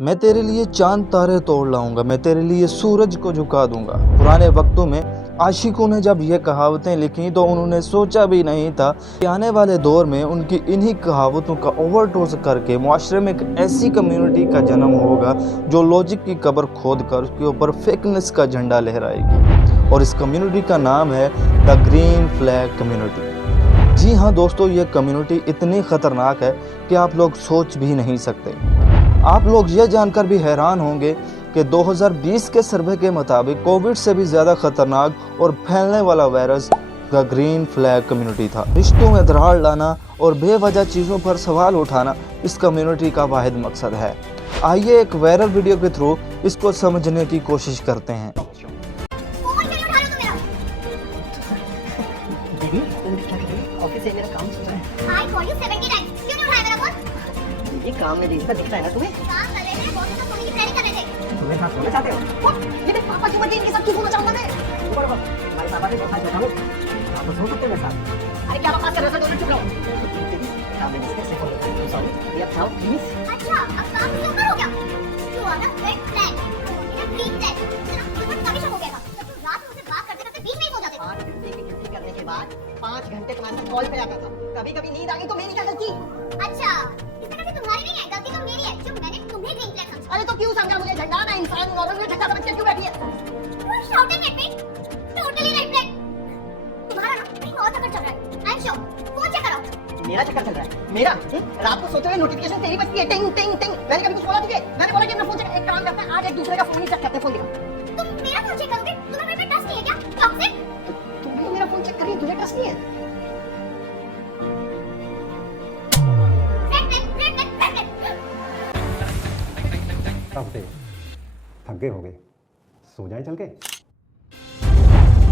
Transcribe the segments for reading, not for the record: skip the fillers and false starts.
मैं तेरे लिए चांद तारे तोड़ लाऊंगा, मैं तेरे लिए सूरज को झुका दूंगा। पुराने वक्तों में आशिकों ने जब ये कहावतें लिखी तो उन्होंने सोचा भी नहीं था कि आने वाले दौर में उनकी इन्हीं कहावतों का ओवरडोज करके मुआशरे में एक ऐसी कम्युनिटी का जन्म होगा जो लॉजिक की कब्र खोद कर उसके ऊपर फेकनेस का झंडा लहराएगी। और इस कम्युनिटी का नाम है द ग्रीन फ्लैग कम्युनिटी। जी हाँ दोस्तों, ये कम्युनिटी इतनी ख़तरनाक है कि आप लोग सोच भी नहीं सकते। आप लोग ये जानकर भी हैरान होंगे कि 2020 के सर्वे के मुताबिक कोविड से भी ज़्यादा खतरनाक और फैलने वाला virus the green flag community था। रिश्तों में दरार लाना और बेवजह चीज़ों पर सवाल उठाना इस कम्युनिटी का वाहिद मकसद है। आइए एक वायरल वीडियो के थ्रू इसको समझने की कोशिश करते हैं। ऑफिस से मेरा काम सुन रहा है। I call you 70 times. क्यों नहीं उठाया मेरा फोन? ये काम में देरी का दिख रहा है ना तुम्हें? काम कर रहे थे, बॉस के साथ सोने की प्लानिंग कर रहे थे। तुम्हें साथ सोना चाहते हो? ये मेरे पापा की वजह इनके साथ क्यों सोना चाहूंगा मैं? ऊपर ऊपर, हमारे पापा ने कहा बैठा हूँ। आप तो सो सकते हो मेरे साथ। अरे क्या बकवास कर रहे हो? दोनों चुप रहो। काम में डिस्कस से फॉलो करो। सॉरी, ये आप जाओ प्लीज। अच्छा, अब काम से ऊपर हो गया। You are the red flag. मेरा green flag. तेरा तुझे कभी शक हो गया था। जब तुम रात में मुझसे बात करते करते बीच में ही सो जाते थे। 8 घंटे की ड्यूटी करने के बाद 5 घंटे तुम्हारे साथ कॉल पे आता था। कभी-कभी नींद आ गई तो मेरी क्या गलती? अच्छा, इसमें गलती तुम्हारी नहीं है, गलती तो मेरी है जो मैंने तुम्हें green flag समझा। अरे तो क्यों समझा मुझे? झंडा ना इंसान हूँ, नॉर्मल में झंडा समझ के क्यों बैठी है? You are shouting at me. Totally red flag. तुम्हारा ना कहीं और चक्कर चल रहा है। I am sure. Phone check करो। मेरा चक्कर चल रहा है। मेरा? रात को सोते हुए नोटिफिकेशन तेरी बजती है, टिंग टिंग टिंग। मैंने कभी कुछ बोला तुझे? मैंने बोला कि अपना फोन चेक। एक काम करते हैं, आज एक दूसरे का फोन ही चेक करते हैं। फोन दिखा। तुम मेरा फोन चेक करोगे? तुम्हें मेरे पे ट्रस्ट नहीं है क्या? टॉक्सिक। तुम भी मेरा फोन चेक कर रही है, तुझे ट्रस्ट नहीं है? red flag. तब से थक गए हो गए, सो जाए चल के।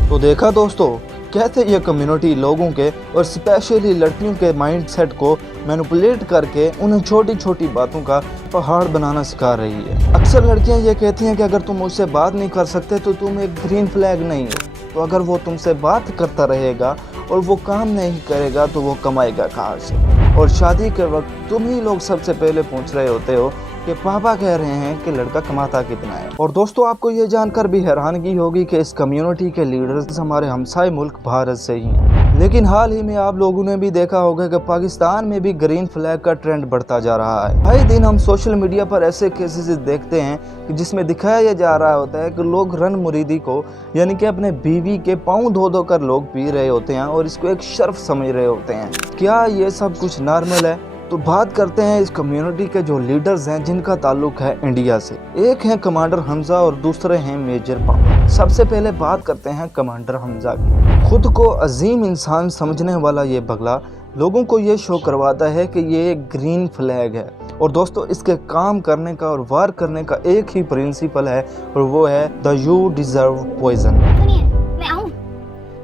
तो देखा दोस्तों, कैसे ये कम्युनिटी लोगों के और स्पेशली लड़कियों के माइंडसेट को मैनिपुलेट करके उन्हें छोटी छोटी बातों का पहाड़ बनाना सिखा रही है। अक्सर लड़कियां ये कहती हैं कि अगर तुम मुझसे बात नहीं कर सकते तो तुम एक ग्रीन फ्लैग नहीं हो। तो अगर वो तुमसे बात करता रहेगा और वो काम नहीं करेगा तो वो कमाएगा कहाँ से? और शादी के वक्त तुम ही लोग सबसे पहले पूछ रहे होते हो कि पापा कह रहे हैं कि लड़का कमाता कितना है। और दोस्तों, आपको ये जानकर भी हैरानगी होगी कि इस कम्युनिटी के लीडर्स हमारे हमसाए मुल्क भारत से ही हैं। लेकिन हाल ही में आप लोगों ने भी देखा होगा कि पाकिस्तान में भी ग्रीन फ्लैग का ट्रेंड बढ़ता जा रहा है। हर दिन हम सोशल मीडिया पर ऐसे केसेस देखते हैं कि जिसमें दिखाया जा रहा होता है कि लोग रन मुरीदी को यानी कि अपने बीवी के पाँव धो धो कर लोग पी रहे होते हैं और इसको एक शर्फ समझ रहे होते हैं। क्या ये सब कुछ नॉर्मल है? तो बात करते हैं इस कम्युनिटी के जो लीडर्स हैं जिनका ताल्लुक है इंडिया से। एक हैं कमांडर हमजा और दूसरे हैं मेजर पापा। सबसे पहले बात करते हैं कमांडर हमजा की। खुद को अजीम इंसान समझने वाला ये बगला लोगों को ये शो करवाता है कि ये एक ग्रीन फ्लैग है। और दोस्तों, इसके काम करने का और वार करने का एक ही प्रिंसिपल है और वो है द यू डिजर्व पॉइजन। सुनिए, मैं आऊँ?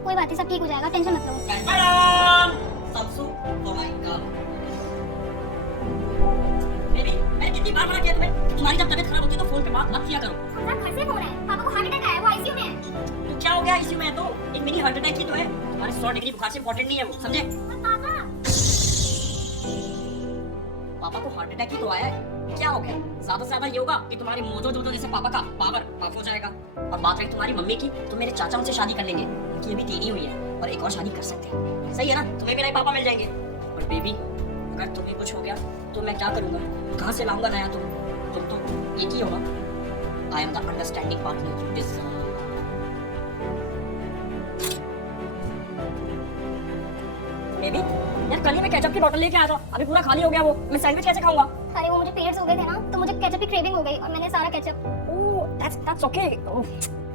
कोई बात नहीं, सब ठीक हो जाएगा, टेंशन मत लो। मैंने कितनी बार मना किया तुम्हें? तुम्हारी जब तबीयत खराब होती है तो फोन पे बात मत किया करो। हमजा घर से फोन है, पापा को हार्ट अटैक आया है, वो आईसीयू में है। तो क्या हो गया आईसीयू में? तो एक मिनी हार्ट अटैक ही तो है। तुम्हारे 100 डिग्री बुखार से इंपॉर्टेंट नहीं है वो, समझे? पापा, पापा को हार्ट अटैक ही तो आया है, क्या हो गया? ज्यादा से ज्यादा ये होगा कि तुम्हारे मोजो जोजो जैसे पापा का पावर ऑफ हो जाएगा। और बात रही तुम्हारी मम्मी की, तो मेरे चाचा उनसे शादी कर लेंगे, उनकी अभी देरी हुई है और एक और शादी कर सकते हैं। सही है ना? तुम्हें भी नए पापा मिल जाएंगे। और बेबी, अगर तुम्हें कुछ हो गया तो मैं क्या करूंगा? कहाँ से लाऊंगा नया? तुम तो एक ही होगा। I am the understanding partner you deserve. Baby, यार कल ही मैं केचप की बोतल लेके आया था, अभी पूरा खाली हो गया वो। मैं सैंडविच कैसे खाऊंगा? अरे वो मुझे पीरियड्स हो गए थे ना, तो मुझे केचप की क्रेविंग हो गई और मैंने सारा केचप। Oh, that's okay.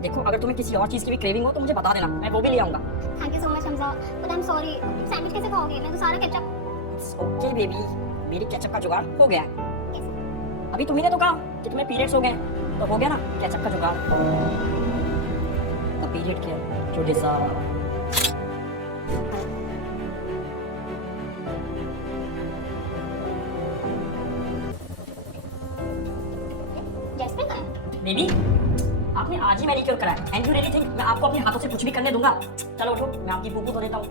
देखो, अगर तुम्हें किसी और चीज की भी क्रेविंग हो तो मुझे बता देना, मैं वो भी ले आऊंगा। Thank you so much Hamza, but I am sorry. Sandwich कैसे खाओगे? मैं तो सारा केचप। इट्स ओके बेबी, मेरी केचप का जुगाड़ हो गया है। कैसे? अभी तुम्ही ने तो कहा कि तुम्हें पीरियड्स हो गए, तो हो गया ना केचप का जुगाड़। The period care you deserve. Jasmine कहाँ है? बेबी, आपने आज ही मैनिक्योर कराया एंड यू रियली थिंक मैं आपको अपने हाथों से कुछ भी करने दूंगा? चलो उठो, मैं आपकी बूबू धो देता हूँ।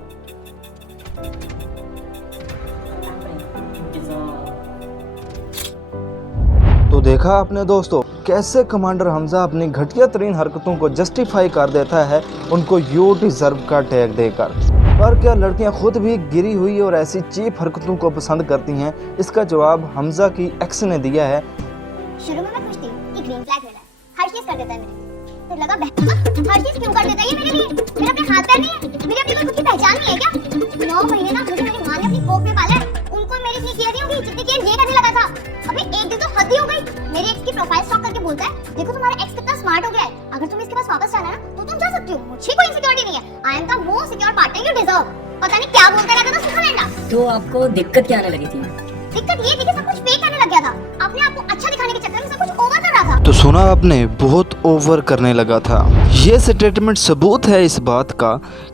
तो देखा आपने दोस्तों कैसे कमांडर हमजा अपनी घटिया तरीन हरकतों को जस्टिफाई कर देता है उनको यू डिजर्व का टैग देकर। पर क्या लड़कियां खुद भी गिरी हुई और ऐसी चीप हरकतों को पसंद करती हैं? इसका जवाब हमजा की एक्स ने दिया है। शुरू में मैं खुश थी कि ग्रीन फ्लैग मिला है, हर चीज कर देता है मेरे, फिर लगा हर चीज क्यों कर देता है ये मेरे लिए? मेरे अपने हाथ पैर नहीं है, मेरी अपनी कोई खुद की पहचान नहीं है क्या? 9 महीने ना मुझे मेरी माँ ने अपनी कोख में पाला है, उनको मेरी इतनी केयर नहीं होगी जितनी केयर ये करने लगा था। अबे एक दिन तो हद ही हो गई। मेरे एक्स की प्रोफाइल स्टॉक करके बोलता है देखो तुम्हारा एक्स कितना स्मार्ट हो गया है, अगर तुम इसके पास वापस जाना है ना तो तुम जा सकती हो, मुझे कोई इनसिक्योरिटी नहीं है, I am the most secure partner you deserve. पता नहीं क्या बोलता रहता था सुखा। तो आपको दिक्कत क्या आने लगी थी? दिक्कत ये थी कि सब कुछ फेक करने लग गया था, अपने आप को अच्छा दिखाने के चक्कर में सब कुछ ओवर कर रहा था। तो सुना आपने, बहुत ओवर करने लगा था। ये स्टेटमेंट सबूत है इस बात का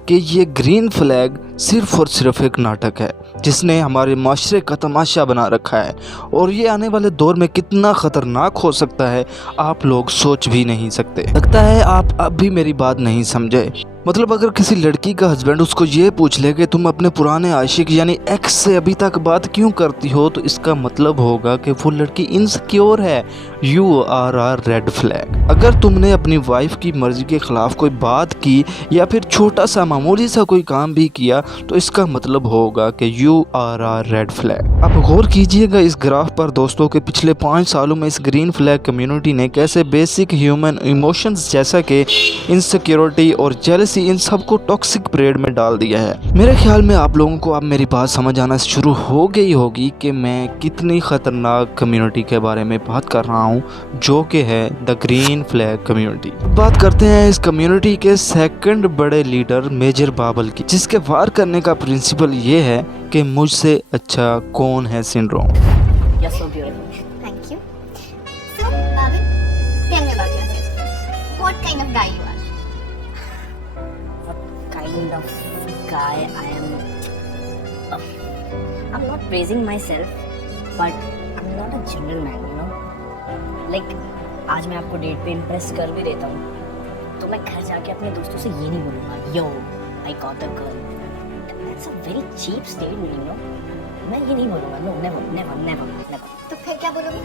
कि ये ग्रीन फ्लैग सिर्फ और सिर्फ एक नाटक है जिसने हमारे माशरे का तमाशा बना रखा है, और ये आने वाले दौर में कितना खतरनाक हो सकता है आप लोग सोच भी नहीं सकते। लगता है आप अब भी मेरी बात नहीं समझे। मतलब अगर किसी लड़की का हस्बैंड उसको ये पूछ ले कि तुम अपने पुराने आशिक यानी एक्स से अभी तक बात क्यों करती हो, तो इसका मतलब होगा कि वो लड़की इनसिक्योर है। You are red flag. अगर तुमने अपनी वाइफ की मर्जी के खिलाफ कोई बात की या फिर छोटा सा मामूली सा कोई काम भी किया तो इसका मतलब होगा कि यू आर रेड फ्लैग। आप गौर कीजिएगा इस ग्राफ पर दोस्तों के पिछले 5 सालों में इस ग्रीन फ्लैग कम्युनिटी ने कैसे बेसिक ह्यूमन इमोशंस जैसा कि इनसिक्योरिटी और जेलसी इन सबको टॉक्सिक परेड में डाल दिया है। मेरे ख्याल में आप लोगों को अब मेरी बात समझ आना शुरू हो गई होगी कि मैं कितनी खतरनाक कम्युनिटी के बारे में बात कर रहा हूँ, जो कि है द ग्रीन फ्लैग कम्युनिटी। बात करते हैं इस कम्युनिटी के सेकंड बड़े लीडर मेजर बाबल की, जिसके वार करने का प्रिंसिपल ये है कि मुझसे अच्छा कौन है syndrome. You're so beautiful. Thank you. So, Bhavin, tell me about yourself. What kind of guy you are? What kind of guy I am? I'm not praising myself, but I'm not a gentleman, you know. Like आज मैं आपको date पे impress कर भी देता हूँ तो मैं घर जाके अपने दोस्तों से ये नहीं बोलूँगा yo I got the girl. That's a very cheap statement, you know. मैं ये नहीं बोलूँगा, no, never, never, never, never. तो फिर क्या बोलोगे?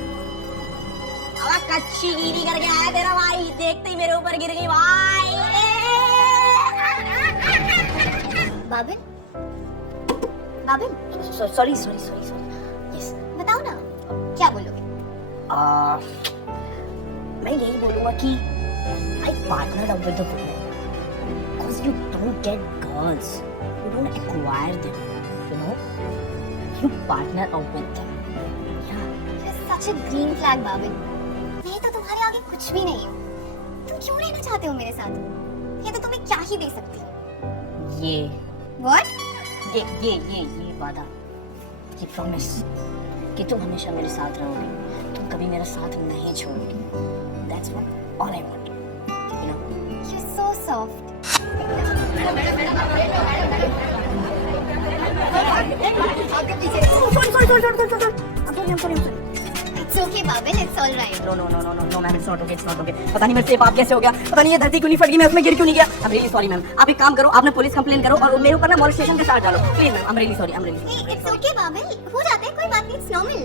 अबे कच्ची गिरी करके आया तेरा भाई, देखते ही मेरे ऊपर गिर गई भाई। बाबिन? बाबिन? सॉरी। यस, बताओ ना, क्या बोलोगे? मैं यही बोलूँगा कि I partnered up with the woman because you don't get girls, you don't acquire them, you know, you partner up with them. Yeah. You're such a green flag, bobbin. मैं तो तुम्हारे आगे कुछ भी नहीं हूँ। तुम क्यों रहना चाहते हो मेरे साथ? ये तो तुम्हें क्या ही दे सकती हूँ। ये What? ये वादा, ये प्रॉमिस कि तुम हमेशा मेरे साथ रहोगे, तुम कभी मेरा साथ नहीं छोड़ोगे। That's what all I want, you know. You're so soft. Sorry. It's okay, bobbin, it's all right. No, ma'am, it's not okay, it's not okay. पता नहीं मेरे से पाप कैसे हो गया, पता नहीं ये धरती क्यों नहीं फट गई, मैं उसमें गिर क्यों नहीं गया। I'm really sorry, ma'am. आप एक काम करो, आपने पुलिस कंप्लेन करो और मेरे ऊपर ना मॉलेस्टेशन के चार्ज डालो, please ma'am. I'm really sorry, I'm really sorry. Hey, it's okay, bobbin, हो जाता है, कोई बात नहीं, it's normal.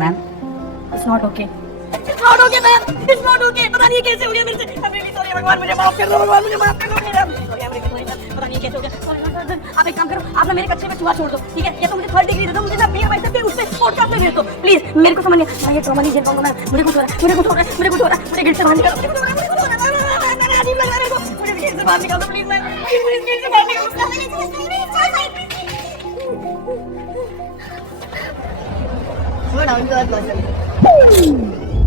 Ma'am, it's not okay. It's not okay, ma'am, it's not okay. पता नहीं ये कैसे हो गया मेरे से। I'm really sorry, भगवान मुझे माफ कर दो, भगवान मुझे माफ कर दो। I'm really sorry, I'm really sorry, ma'am. पता नहीं ये कैसे हो गया। Sorry, आप एक काम करो, आप ना मेरे कच्चे पे चूहा छोड़ दो, ठीक है? या तो मुझे 3rd डिग्री दे दो, मुझे ना अपनी हवाई से उससे पॉडकास्ट में भेज दो, प्लीज। मेरे को समझ नहीं, मैं ये ट्रॉमा नहीं झेल पाऊंगा, मैम। मुझे कुछ हो रहा है, मुझे गिल्ट से बाहर निकालो, मुझे अजीब लग रहा है मेरे को, मुझे गिल्ट से बाहर निकालो, प्लीज मैम, प्लीज गिल्ट से बाहर निकालो।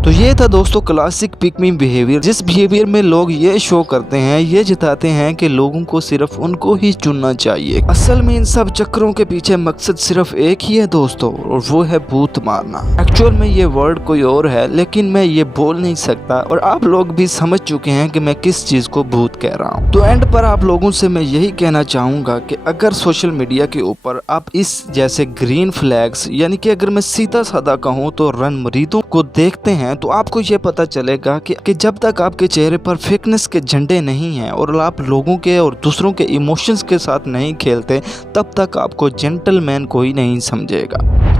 तो ये था दोस्तों क्लासिक पिक मी बिहेवियर, जिस बिहेवियर में लोग ये शो करते हैं, ये जताते हैं कि लोगों को सिर्फ उनको ही चुनना चाहिए। असल में इन सब चक्करों के पीछे मकसद सिर्फ एक ही है दोस्तों, और वो है भूत मारना। एक्चुअल में ये वर्ड कोई और है, लेकिन मैं ये बोल नहीं सकता, और आप लोग भी समझ चुके हैं कि मैं किस चीज को भूत कह रहा हूँ। तो एंड पर आप लोगों से मैं यही कहना चाहूंगा कि अगर सोशल मीडिया के ऊपर आप इस जैसे ग्रीन फ्लैग्स, यानी कि अगर मैं सीधा साधा कहूँ तो रणमरीदों को देखते हैं, तो आपको ये पता चलेगा कि जब तक आपके चेहरे पर फेकनेस के झंडे नहीं हैं और आप लोगों के और दूसरों के इमोशंस के साथ नहीं खेलते, तब तक आपको जेंटलमैन कोई नहीं समझेगा।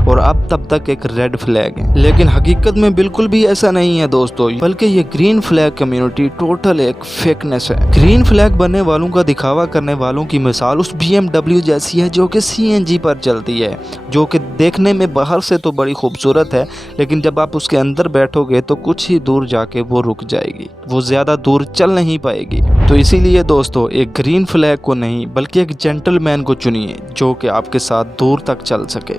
और अब तब तक एक रेड फ्लैग है। लेकिन हकीकत में बिल्कुल भी ऐसा नहीं है दोस्तों, बल्कि ये ग्रीन फ्लैग कम्युनिटी टोटल एक फेकनेस है। ग्रीन फ्लैग बनने वालों का दिखावा करने वालों की मिसाल उस BMW जैसी है जो कि CNG पर चलती है, जो कि देखने में बाहर से तो बड़ी खूबसूरत है, लेकिन जब आप उसके अंदर बैठोगे तो कुछ ही दूर जाके वो रुक जाएगी, वो ज़्यादा दूर चल नहीं पाएगी। तो इसीलिए दोस्तों एक ग्रीन फ्लैग को नहीं बल्कि एक जेंटलमैन को चुनिए जो कि आपके साथ दूर तक चल सके।